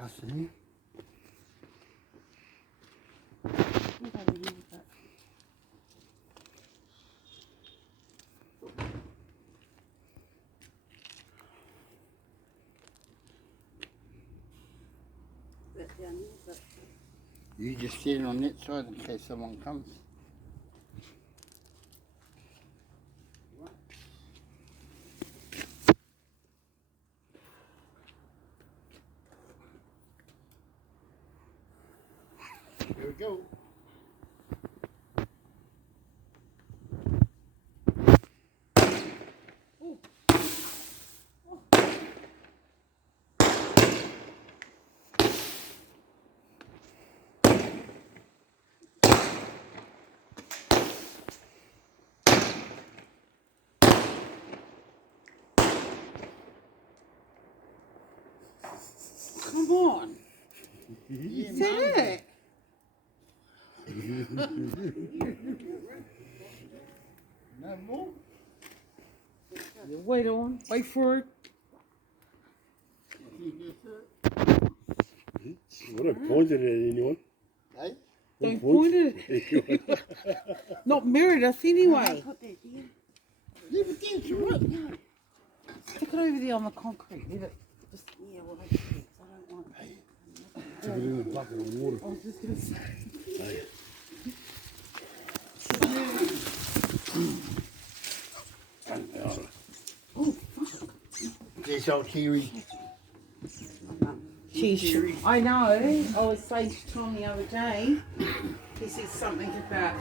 capacity. You just sit on that side in case someone comes. Here we go. Come on. Yeah, Sit it. No more. You wait on. Wait for it. I don't point it at anyone. Hey? Don't point it. Not mirrored us anyway. Leave it there, it's all right. Stick it over there on the concrete. Leave it. Just, yeah, well, I don't want Took it in a bucket of water. I was just going to say. Hey. Oh, fuck. There's old Kiwi. Sheesh. I know. I was saying to Tom the other day, he said something about